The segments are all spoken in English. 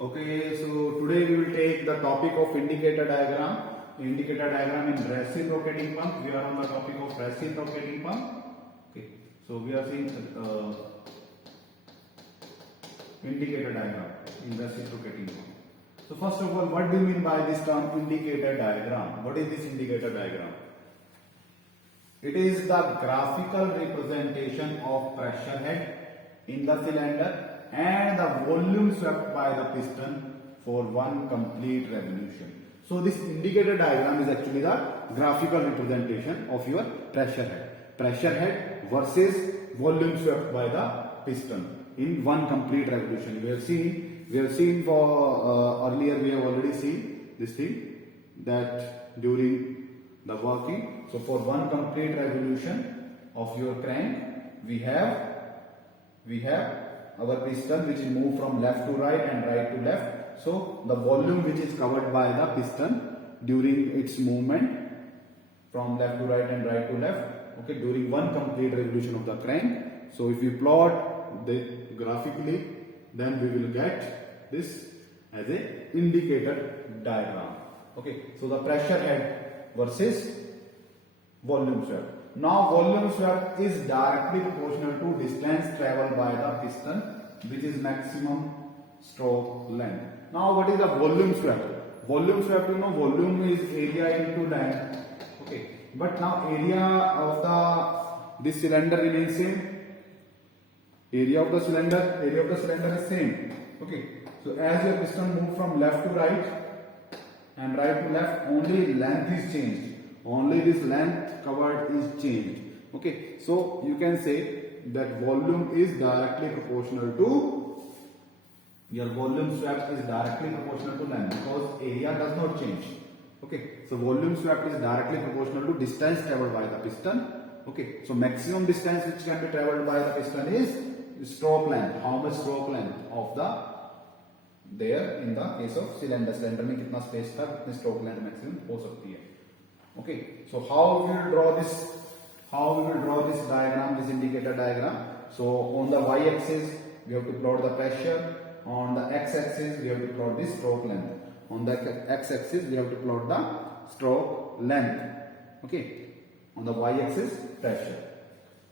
Okay, so today we will take the topic of indicator diagram. Indicator diagram in reciprocating pump. We are on the topic of reciprocating pump. Okay, so we are seeing indicator diagram in reciprocating pump. So first of all, what do you mean by this term indicator diagram? What is this indicator diagram? It is the graphical representation of pressure head in the cylinder and the volume swept by the piston for one complete revolution. So this indicator diagram is actually the graphical representation of your pressure head. Pressure head versus volume swept by the piston in one complete revolution. We have seen for earlier we have already seen this thing that during the working. So for one complete revolution of your crank, we have our piston which is moved from left to right and right to left. So the volume which is covered by the piston during its movement from left to right and right to left, okay, during one complete revolution of the crank. So if we plot the graphically, then we will get this as a indicator diagram. Okay, so the pressure head versus volume swept. Now volume swept is directly proportional to distance traveled by the piston, which is maximum stroke length. Now what is the volume swept? Volume swept, you know, volume is area into length. Okay, but now area of this cylinder remains same. Area of the cylinder is same. Okay, so as your piston moves from left to right and right to left, only length is changed. Only this length covered is changed. Okay, so you can say that volume is directly proportional to your volume swept is directly proportional to length because area does not change. Okay, so volume swept is directly proportional to distance traveled by the piston. Okay, so maximum distance which can be traveled by the piston is stroke length. How much stroke length of the there in the case of cylinder में कितना space था, कितने stroke length maximum हो सकती है. Okay, so how we will draw this diagram, this indicator diagram. So on the y-axis we have to plot the pressure. On the x-axis we have to plot the stroke length. On the x-axis we have to plot the stroke length. Okay, on the y-axis pressure.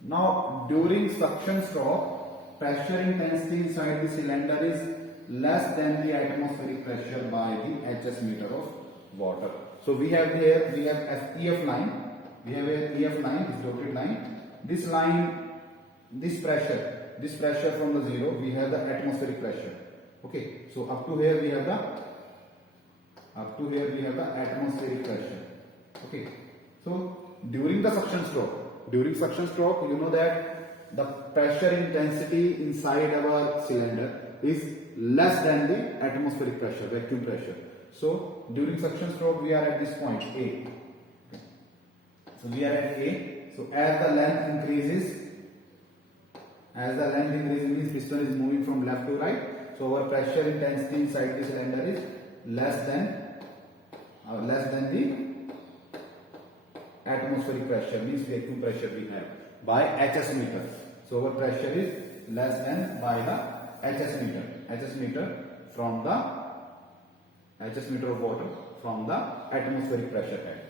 Now during suction stroke, pressure intensity inside the cylinder is less than the atmospheric pressure by the HS meter of water. So we have here EF line. We have a EF line, this dotted line. This line, this pressure from the zero, we have the atmospheric pressure. Okay, so up to here we have the atmospheric pressure. Okay, so during suction stroke, you know that the pressure intensity inside our cylinder is less than the atmospheric pressure, vacuum pressure. So during suction stroke we are at this point A. So we are at A. So as the length increases means piston is moving from left to right. So our pressure intensity inside the cylinder is less than the atmospheric pressure, means vacuum pressure we have by HS meter. So our pressure is less than by the HS meter from the HS meter of water from the atmospheric pressure head.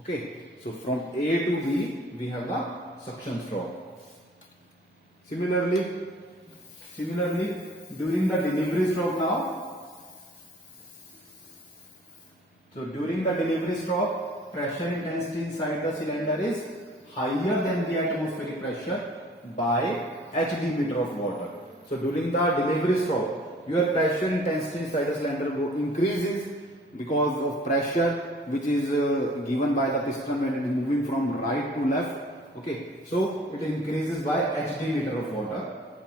Okay, so from A to B we have the suction stroke. Similarly during the delivery stroke now. So during the delivery stroke, pressure intensity inside the cylinder is higher than the atmospheric pressure by HD meter of water. So during the delivery stroke, your pressure intensity inside the cylinder increases because of pressure which is given by the piston when it is moving from right to left. Okay, so it increases by HD meter of water.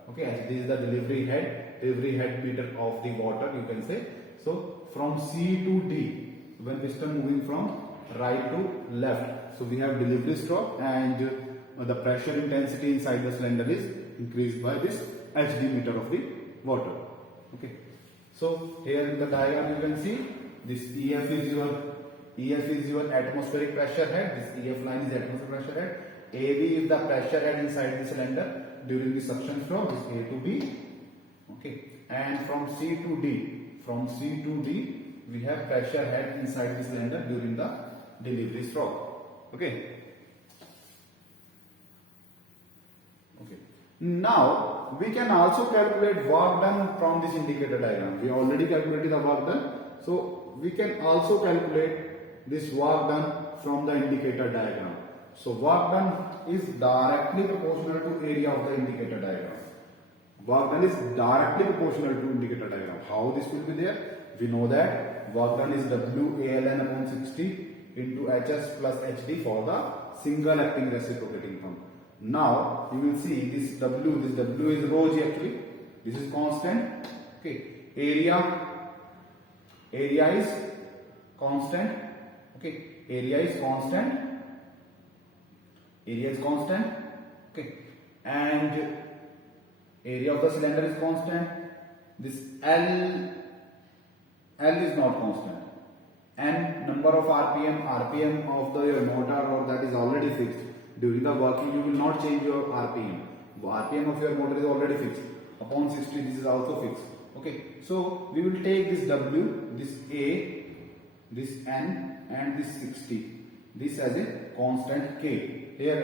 Okay, this is the delivery head meter of the water, you can say. So from C to D, when piston moving from right to left, so we have delivery stroke and the pressure intensity inside the cylinder is increased by this HD meter of the water. Okay, so here in the diagram you can see this EF is your atmospheric pressure head. This EF line is atmospheric pressure head. AB is the pressure head inside the cylinder during the suction stroke. This A to B. Okay, and from C to D, from C to D, we have pressure head inside the cylinder during the delivery stroke. Okay. Now we can also calculate work done from this indicator diagram. We already calculated the work done, so we can also calculate this work done from the indicator diagram. So work done is directly proportional to area of the indicator diagram. Work done is directly proportional to indicator diagram. How this will be there? We know that work done is WALN upon 60 into HS plus HD for the single acting reciprocating pump. Now you will see this W is rho g actually. This is constant. Okay. Area is constant. Okay. Area is constant. Okay. And area of the cylinder is constant. This L is not constant. And number of RPM of your motor or that is already fixed. During the working, you will not change your RPM. RPM of your motor is already fixed. Upon 60, this is also fixed. Okay. So we will take this W, this A, this N, and this 60. This as a constant K. Here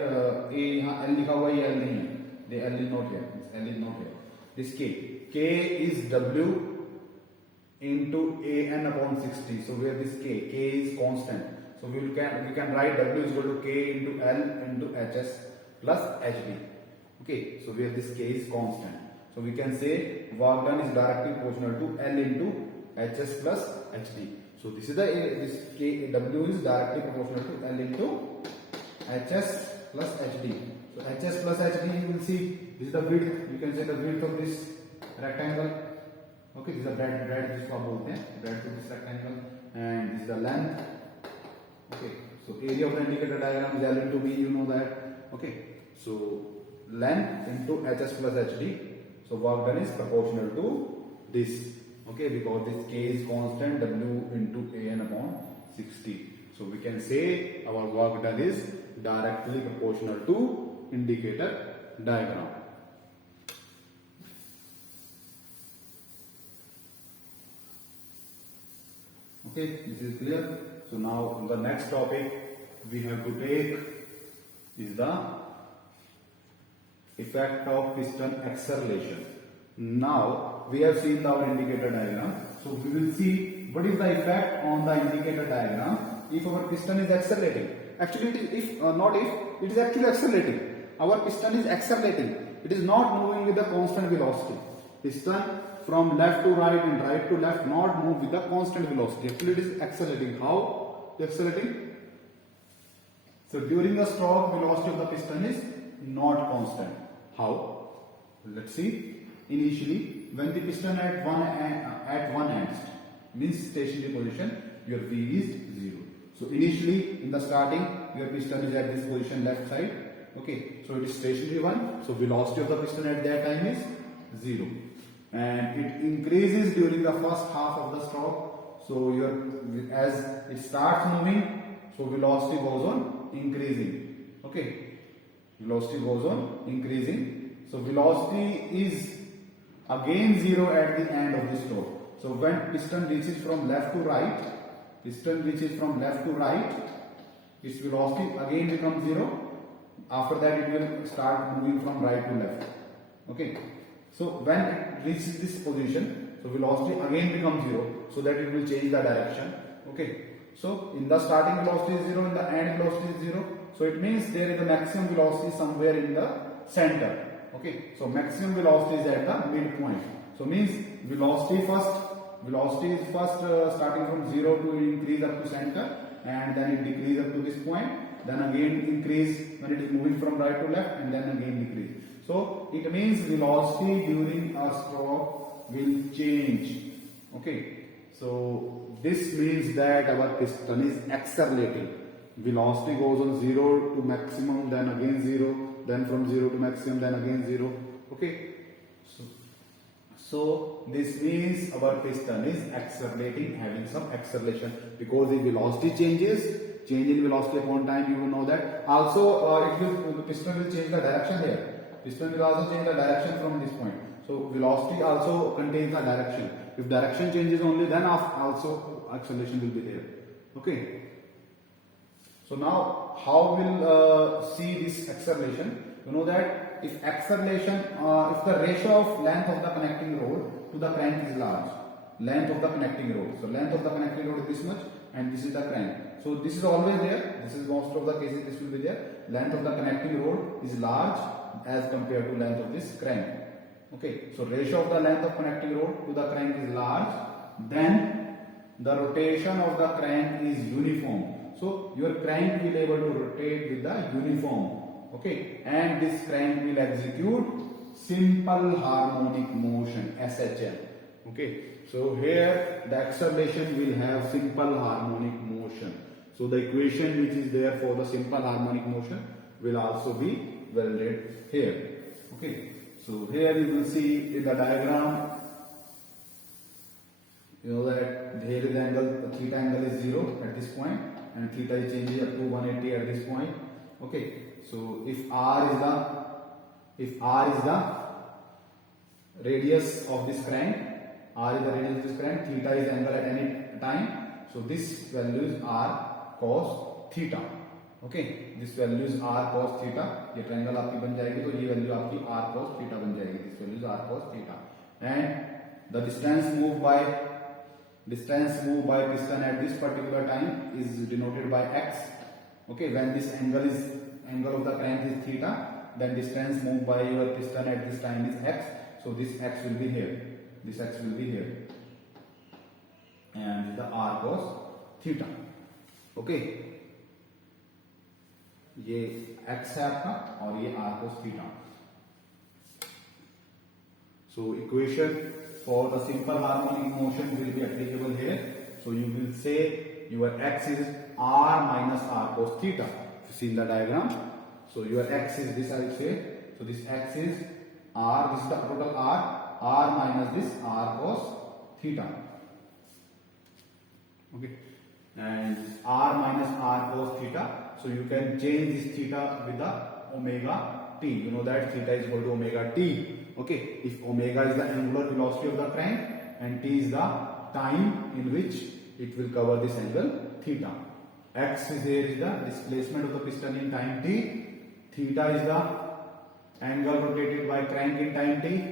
A यहाँ L लिखा हुआ है, L नहीं है. The L is not here. This L is not here. This K is W into AN upon 60. So where this K is constant. So we can write W is equal to K into L into HS plus HD. Okay, so where this K is constant. So we can say work done is directly proportional to L into HS plus HD. So this is this K W is directly proportional to L into HS plus HD. So HS plus HD you will see this is the width. You can say the width of this rectangle. Okay, this is the breadth जिसको आप बोलते हैं, breadth of this rectangle, and this is the length. Okay, so area of the indicator diagram is L into B, you know that. Okay, so length into HS plus HD. So work done is proportional to this. Okay, because this K is constant, W into AN upon 60. So we can say our work done is directly proportional to indicator diagram. Okay, this is clear. So now the next topic we have to take is the effect of piston acceleration. Now we have seen our indicator diagram. So we will see what is the effect on the indicator diagram if our piston is accelerating. Actually, it is it is actually accelerating. Our piston is accelerating. It is not moving with the constant velocity. Piston from left to right and right to left not move with the constant velocity. Actually, it is accelerating. How accelerating? So during the stroke, velocity of the piston is not constant. How? Let's see. Initially, when the piston at one end means stationary position, your V is 0. So initially, in the starting, your piston is at this position left side. Okay, so it is stationary one. So velocity of the piston at that time is 0. And it increases during the first half of the stroke. So as it starts moving, so velocity goes on increasing. Okay, velocity goes on increasing. So velocity is again 0 at the end of the stroke. So when piston reaches from left to right, its velocity again becomes 0. After that, it will start moving from right to left. Okay. So when it reaches this position, so velocity again becomes 0, so that it will change the direction. Okay. So in the starting velocity is 0, in the end velocity is 0. So it means there is a maximum velocity somewhere in the center. Okay. So maximum velocity is at the midpoint. So means velocity is first starting from 0 to increase up to center, and then it decrease up to this point. Then again increase when it is moving from right to left, and then again decrease. So it means velocity during a stroke will change. Okay. So this means that our piston is accelerating. Velocity goes on 0 to maximum, then again 0, then from 0 to maximum, then again 0. Okay. So this means our piston is accelerating, having some acceleration, because the velocity change in velocity upon time, you will know that. Also the piston will change the direction here. Piston will also change the direction from this point. So velocity also contains a direction. If direction changes only, then also acceleration will be there. Okay. So now how we'll see this acceleration? You know that if acceleration, if the ratio of length of the connecting rod to the crank is large, length of the connecting rod. So length of the connecting rod is this much, and this is the crank. So this is always there. This is most of the cases this will be there. Length of the connecting rod is large as compared to length of this crank. Okay. So ratio of the length of connecting rod to the crank is large. Then the rotation of the crank is uniform. So your crank will able to rotate with the uniform. Okay, and this crank will execute simple harmonic motion, SHM. Okay, so here the acceleration will have simple harmonic motion. So the equation which is there for the simple harmonic motion will also be welded here. Okay, so here you will see in the diagram, you know that here is the angle, the theta angle is 0 at this point, and theta is changing up to 180 at this point. Okay, so if r is the radius of this crank, r is the radius of this crank, theta is angle at any time. So this value is r cos theta. Okay, this value is r cos theta. ये triangle आपकी बन जाएगी तो ये value आपकी r cos theta बन जाएगी. This value is r cos theta. And the distance moved by piston at this particular time is denoted by x. Okay, when this angle of the crank is theta, then distance moved by your piston at this time is x. So this x will be here. This x will be here. And the r cos theta. Okay. ये x है आपका और ये r cos theta. So equation for the simple harmonic motion will be applicable here. So you will say your x is r minus r cos theta. If you see in the diagram, so your x is this, I will say. So this x is r. This is the total r minus this r cos theta. Okay, and r minus r cos theta. So you can change this theta with the omega t. You know that theta is equal to omega t. Okay, if omega is the angular velocity of the crank and t is the time in which it will cover this angle theta. X is here is the displacement of the piston in time t. Theta is the angle rotated by crank in time t.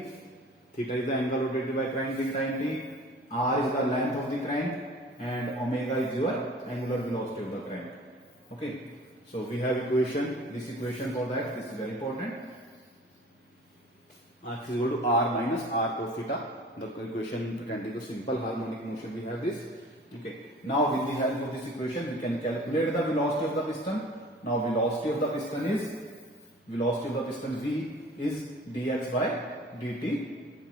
Theta is the angle rotated by crank in time t. R is the length of the crank and omega is your angular velocity of the crank. Okay, so we have this equation for that. This is very important. X is equal to r minus r cos theta. The equation can take a simple harmonic motion. We have this. Okay. Now with the help of this equation, we can calculate the velocity of the piston. Now velocity of the piston V is dx by dt.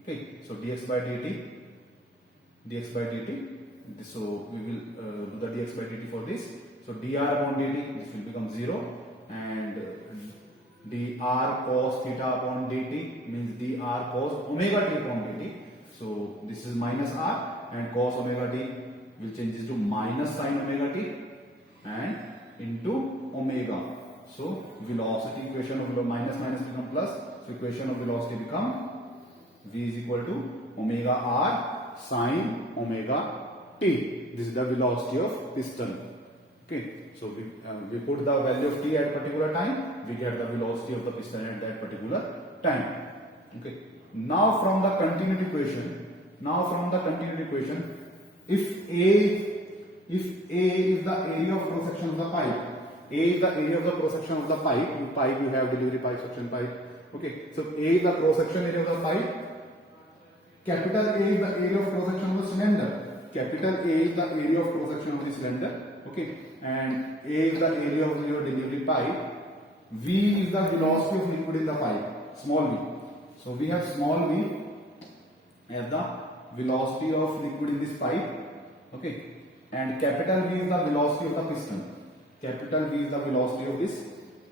Okay. So dx by dt. So we will do the dx by dt for this. So dr upon dt, this will become 0, and dr cos theta upon dt means dr cos omega t upon dt. So this is minus r, and cos omega t will change this to minus sin omega t and into omega. So velocity equation of minus become plus. So equation of velocity become v is equal to omega r sin omega t. This is the velocity of piston. Okay, so we put the value of t at particular time, we get the velocity of the piston at that particular time. Okay, now from the continuity equation, if A is the area of cross section of the pipe, pipe you have delivery pipe, suction pipe. Okay, so A is the cross section area of the pipe, capital A is the area of cross section of the cylinder. Capital A is the area of cross section of the cylinder. Okay, and A is the area of your delivery pipe. V is the velocity of liquid in the pipe, small v. So we have small v as the velocity of liquid in this pipe. Okay, and capital V is the velocity of the piston. Capital V is the velocity of this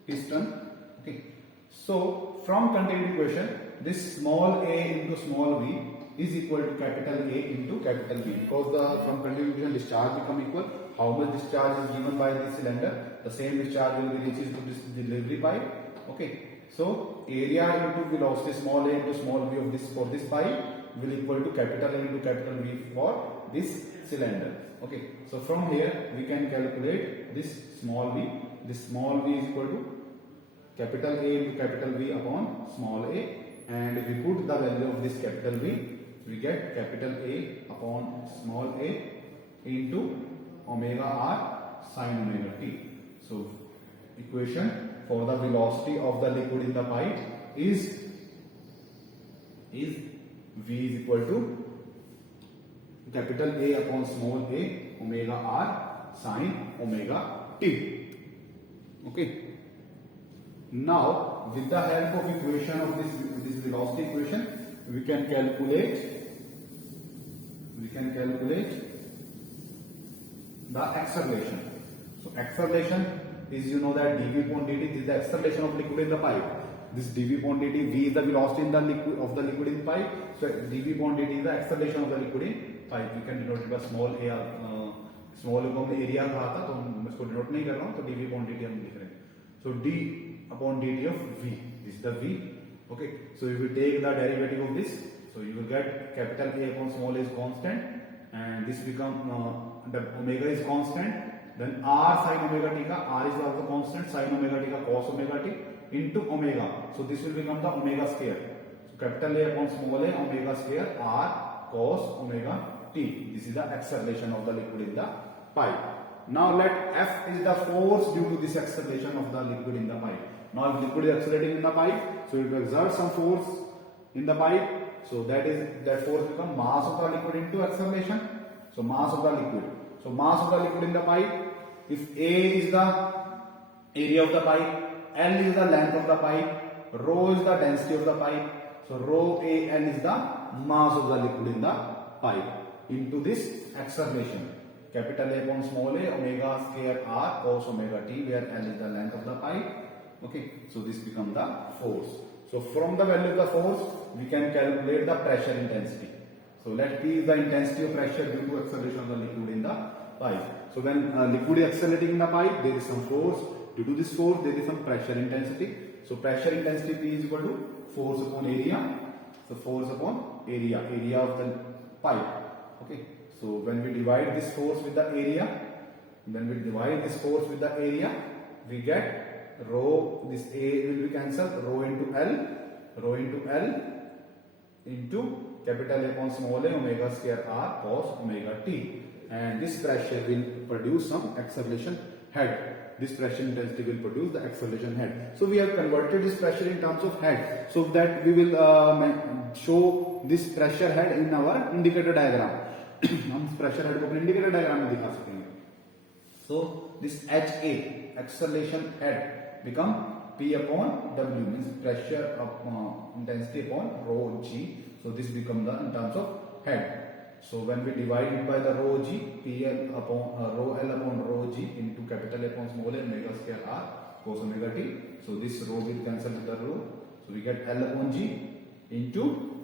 piston. Okay, so from continuity equation, this small a into small v is equal to capital A into capital V, because from continuity equation discharge become equal. How much discharge is given by this cylinder, the same discharge will be reached to this delivery pipe. Okay, So area into velocity small a into small v of this for this pipe will equal to capital A into capital V for this cylinder. Okay. So from here we can calculate this small v. This small v is equal to capital A into capital V upon small a, and if we put the value of this capital V, we get capital A upon small a into omega r sin omega t. So equation for the velocity of the liquid in the pipe is V is equal to capital A upon small a omega r sin omega t. Okay. Now with the help of equation of this velocity equation, we can calculate the acceleration. So acceleration is, you know, that dv upon dt is the acceleration of liquid in the pipe. This dv upon dt, v is the velocity in the liquid in pipe. So dv upon dt is the acceleration of the liquid in pipe. We can denote it by small a. Small को हमने area कहा था, तो हम इसको denote नहीं कर रहा हूँ, तो dv upon dt हम लिख रहे हैं. So d upon dt of v, this is the v. Okay. So if we take the derivative of this, so you will get capital A upon small a is constant, and this become the omega is constant. Then r sin omega t ka r is also constant, sin omega t ka cos omega t into omega. So this will become the omega square. So capital A upon small a omega square r cos omega t. This is the acceleration of the liquid in the pipe. Now let F is the force due to this acceleration of the liquid in the pipe. Now if liquid is accelerating in the pipe, so it will exert some force in the pipe. So that force become mass of the liquid into acceleration. So mass of the liquid. So mass of the liquid in the pipe. If A is the area of the pipe, L is the length of the pipe, rho is the density of the pipe. So rho A L is the mass of the liquid in the pipe into this acceleration. Capital A upon small a omega square r cos omega t, where L is the length of the pipe. Okay, so this becomes the force. So from the value of the force, we can calculate the pressure intensity. So let P is the intensity of pressure due to acceleration of the liquid in the pipe. So when liquid is accelerating in the pipe, there is some force. Due to this force, there is some pressure intensity. So pressure intensity P is equal to force upon area. So force upon area of the pipe. Okay. So when we divide this force with the area, we get rho, this A will be cancelled, rho into L into capital A upon small a omega square r cos omega t. And this pressure will produce some acceleration head. This pressure intensity will produce the acceleration head. So we have converted this pressure in terms of head, so that we will show this pressure head in our indicator diagram. हम pressure head को अपने indicator diagram में दिखा सकेंगे. So this HA acceleration head become P upon W, means pressure intensity upon rho G. So this become the in terms of head. So when we divide it by the rho G, PL upon rho L upon rho G into capital A upon small a omega square r cos omega t. So this rho will cancel with the rho. So we get L upon G into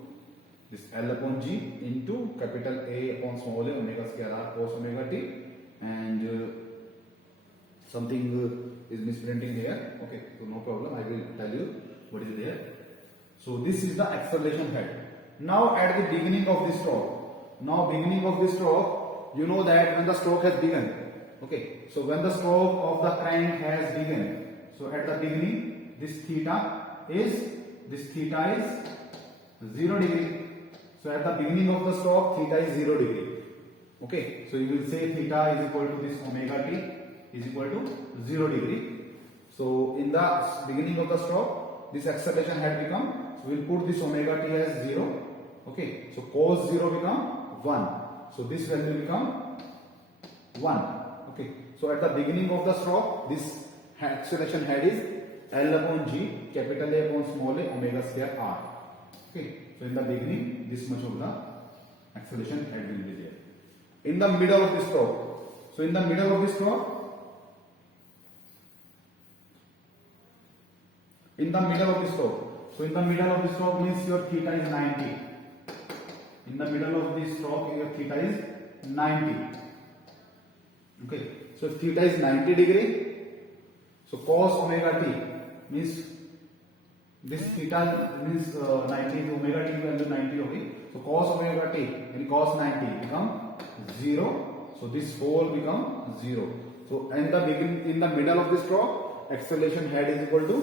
this L upon G into capital A upon small a omega square r cos omega t, and something is misprinting here. Okay, so no problem, I will tell you what is there. So this is the acceleration head. Now at the beginning of this stroke, you know that when the stroke has begun, okay, so when the stroke of the crank has begun, so at the beginning this theta is 0 degree. So at the beginning of the stroke, theta is 0 degree. Okay, so you will say theta is equal to this omega t is equal to 0 degree. So in the beginning of the stroke, this acceleration head become, so we will put this omega t as 0. Okay, so cos 0 become 1. So this value become 1. Okay, so at the beginning of the stroke, this acceleration head is L upon G, capital A upon small a omega square r. Okay. So in the beginning, this much of the acceleration head will be there. In the middle of the stroke, so in the middle of the stroke, so in the middle of the stroke means your theta is 90. In the middle of the stroke, your theta is 90. Okay, so if theta is 90 degree, so cos omega t means this theta means 90 to omega t value 90 होगी, so cos omega t यानी cos 90 become 0, so this whole become 0. So in the middle of the stroke, acceleration head is equal to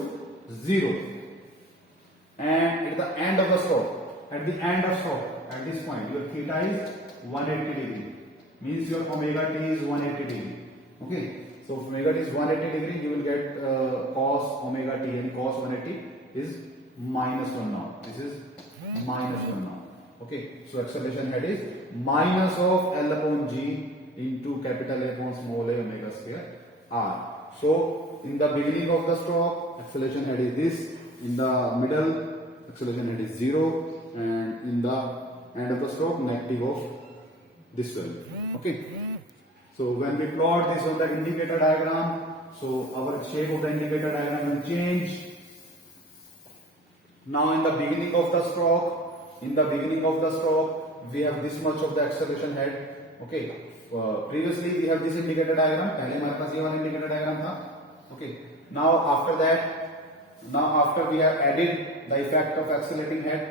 0, and at the end of the stroke, at this point, your theta is 180 degree, means your omega t is 180 degree. Okay, so if omega t is 180 degree, you will get cos omega t, and cos 180 is -1 now. This is -1 now. Okay, so acceleration head is minus of L upon G into capital A upon small a omega square r. So in the beginning of the stroke, acceleration head is this. In the middle, acceleration head is 0, and in the end of the stroke, negative of this value. Okay. So when we plot this on the indicator diagram, so our shape of the indicator diagram will change. Now in the beginning of the stroke, we have this much of the acceleration head. Okay. Previously we have this indicator diagram. पहले हमारे पास ये वाला indicator diagram था. Okay. Now after we have added the effect of accelerating head,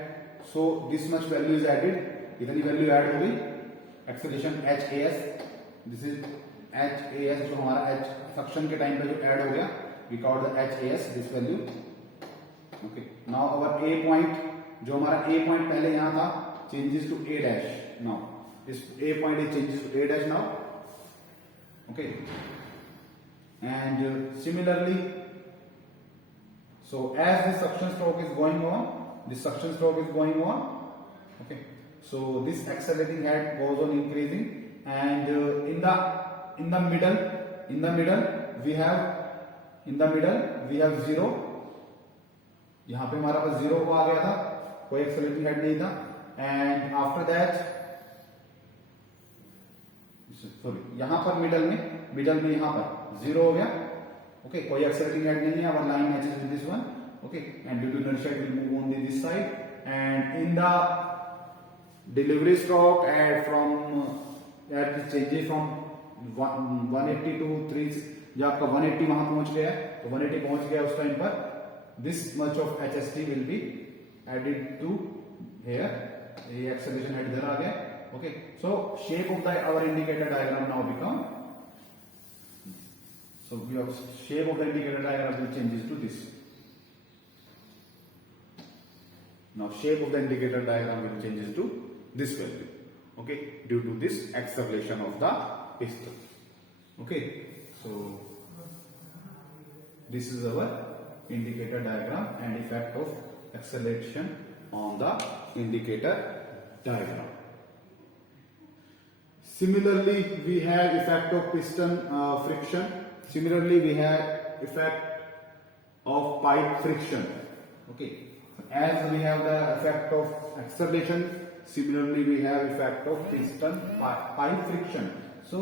so this much value is added. इतनी value add होगी. Acceleration HAS. This is HAS जो हमारा H suction के टाइम पे जो add हो गया. We call the HAS this value. Okay. Now our A point, जो हमारा A point पहले यहाँ था, changes to A dash now. This A point is changes to A dash now. Okay. And similarly, so as the suction stroke is going on, okay. So this accelerating head goes on increasing, and in the middle we have 0. यहाँ पे हमारा पास 0 को आ गया था, कोई accelerating head नहीं था, and after that यहाँ पर मिडल में यहाँ पर 0 हो गया. ओके, कोई एक्सेलरेटिंग हेड नहीं है. our line matches with this one. Okay, and due to inertia it will move only this side, and in the delivery stroke at changes from 180 to 3, जब आपका 180 वहां पहुंच गया, तो 180 पहुंच गया उस टाइम पर, this much of HST will be added to here. ये acceleration head इधर आ गया. Okay, so shape of our indicator diagram now become, so your shape of the indicator diagram will changes to this. Now shape of the indicator diagram will changes to this value. Okay, due to this acceleration of the piston. Okay, so this is our indicator diagram and effect of acceleration on the indicator diagram. Similarly, we have effect of piston friction. Similarly, we have effect of pipe friction. Okay, as we have the effect of acceleration, similarly we have effect of piston pipe friction. So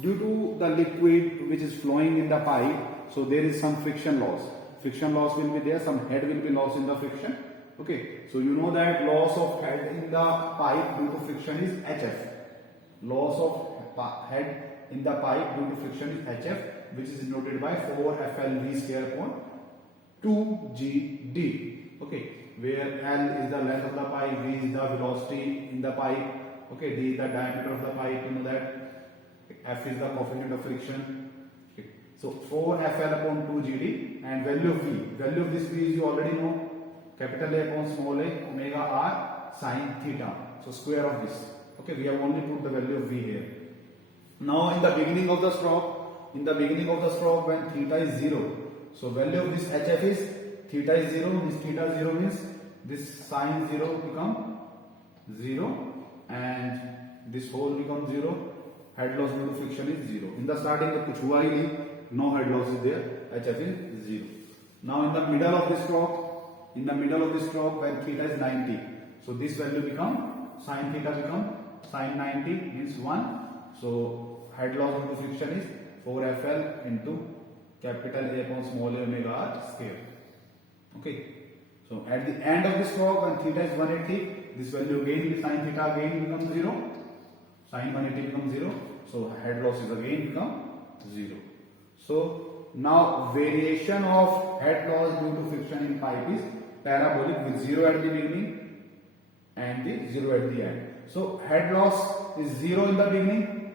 due to the liquid which is flowing in the pipe, so there is some friction loss. Friction loss will be there, some head will be lost in the friction. Okay, so you know that loss of head in the pipe due to friction is HF. Loss of head in the pipe due to friction is HF, which is denoted by 4FLV square upon 2GD. Okay, where L is the length of the pipe, V is the velocity in the pipe, okay, D is the diameter of the pipe, you know that, F is the coefficient of friction. Okay. So 4FL upon 2GD, and value of V. Value of this V is you already know, capital A upon small a, omega r sin theta. So square of this. Okay, we have only put the value of V here. Now in the beginning of the stroke, when theta is 0, so value of this HF is theta is 0. This theta 0 means this sin 0 become 0, and this whole becomes 0. Head loss due to friction is 0. In the starting जब कुछ हुआ ही नहीं, no head loss is there, HF is 0. Now in the middle of the stroke, when theta is 90, so this value become sin theta become sin 90 means 1. So head loss due to friction is 4FL into capital A upon small a omega r square. Okay. So at the end of the stroke, when theta is 180, this value again sin theta again becomes 0. Sin 180 becomes 0. So head loss is again become 0. So now variation of head loss due to friction in pipe is parabolic with 0 at the beginning and the 0 at the end. So head loss is 0 in the beginning,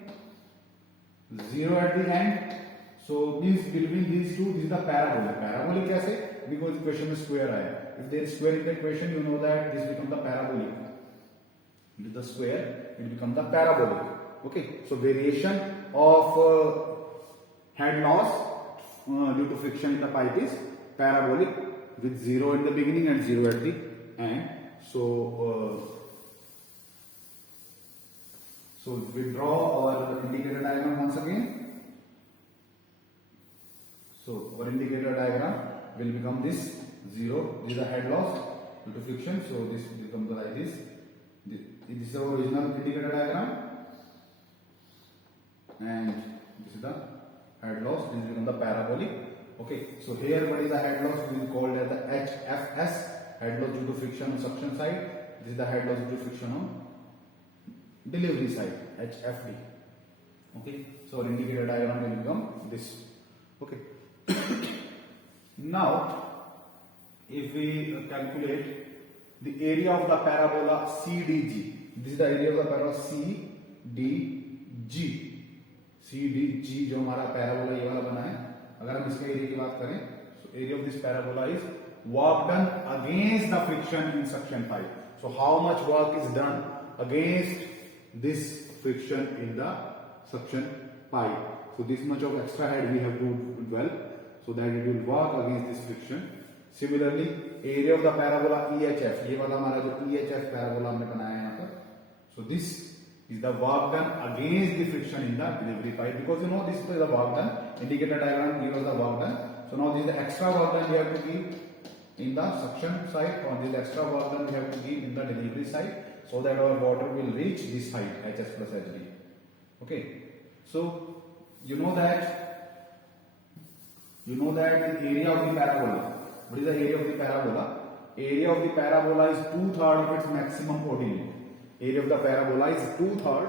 0 at the end. So means between these two, this is the parabolic. Parabolic kaise? Because equation is square aaya. If there is square in the equation, you know that this becomes the parabolic. With the square, it becomes the parabolic. Okay. So variation of head loss due to friction in the pipe is parabolic with 0 at the beginning and 0 at the end. So we draw our indicator diagram once again. So our indicator diagram will become this 0. This is the head loss due to friction. So this becomes like this. This is our original indicator diagram, and this is the head loss. This becomes the parabolic. Okay. So here, what is the head loss? We will call it the HFS, head loss due to friction on suction side. This is the head loss due to friction on delivery side, HFD. Okay. So our indicator diagram will become this. Okay. Now, if we calculate the area of the parabola CDG, this is the area of the parabola CDG. CDG जो हमारा parabola ये वाला बना है, अगर हम इसके area की बात करें, so area of this parabola is work done against the friction in suction pipe. So how much work is done against this friction in the suction pipe? So this much of extra head we have to develop so that it will work against this friction. Similarly, area of the parabola EHF, ये वाला हमारा जो EHF parabola हमने बनाया है यहाँ पर, so this is the work done against the friction in the delivery pipe, because you know this is the work done. Indicator diagram gives us the work done. So now this is the extra work done we have to give in the suction side, or this is the extra work done we have to give in the delivery side, so that our water will reach this height, HS plus HB. Okay, so you know that the area of the parabola. What is the area of the parabola? Area of the parabola is 2/3 of its maximum ordinate. Area of the parabola is 2/3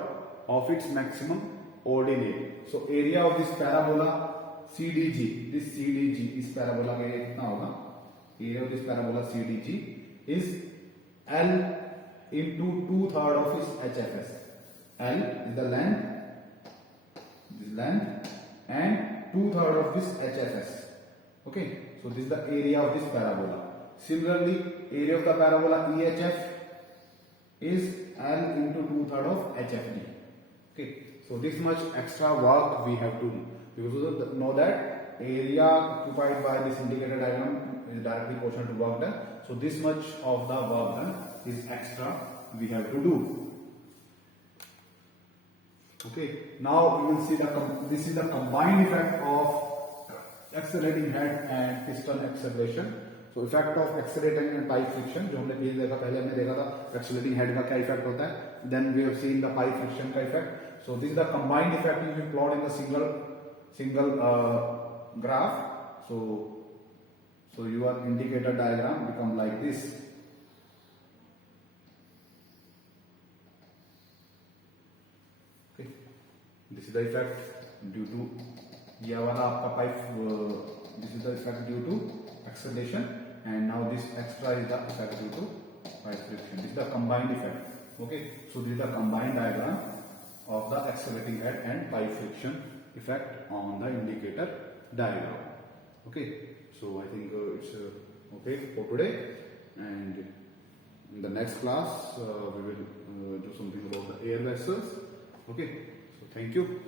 of its maximum ordinate. So area of this parabola CDG, this CDG, इस parabola का area कितना होगा? Area of this parabola CDG is L into 2/3 of its HFS. L is the length, this length, and 2/3 of this HFS. Okay, so this is the area of this parabola. Similarly, area of the parabola EHF is L into 2/3 of HFD. Okay, so this much extra work we have to do, because you know that area occupied by this indicator diagram is directly proportional to work done. So this much of the work done is extra we have to do. Okay, now you will see this is the combined effect of accelerating head and piston acceleration. So effect of accelerating and pipe friction, जो हमने पहले हमने देखा था accelerating head का क्या effect होता है. Then we have seen the pipe friction का effect. So this is the combined effect if you plot in the single graph. So your indicator diagram become like this. Okay, this is the effect due to ये वाला आपका pipe. This is the effect due to acceleration, and now this extra is the effect due to pipe friction. This is the combined effect. Okay, so this is the combined diagram of the accelerating head and pipe friction effect on the indicator diagram. Okay, so I think it's okay for today, and in the next class we will do something about the air vessels. Okay, so thank you.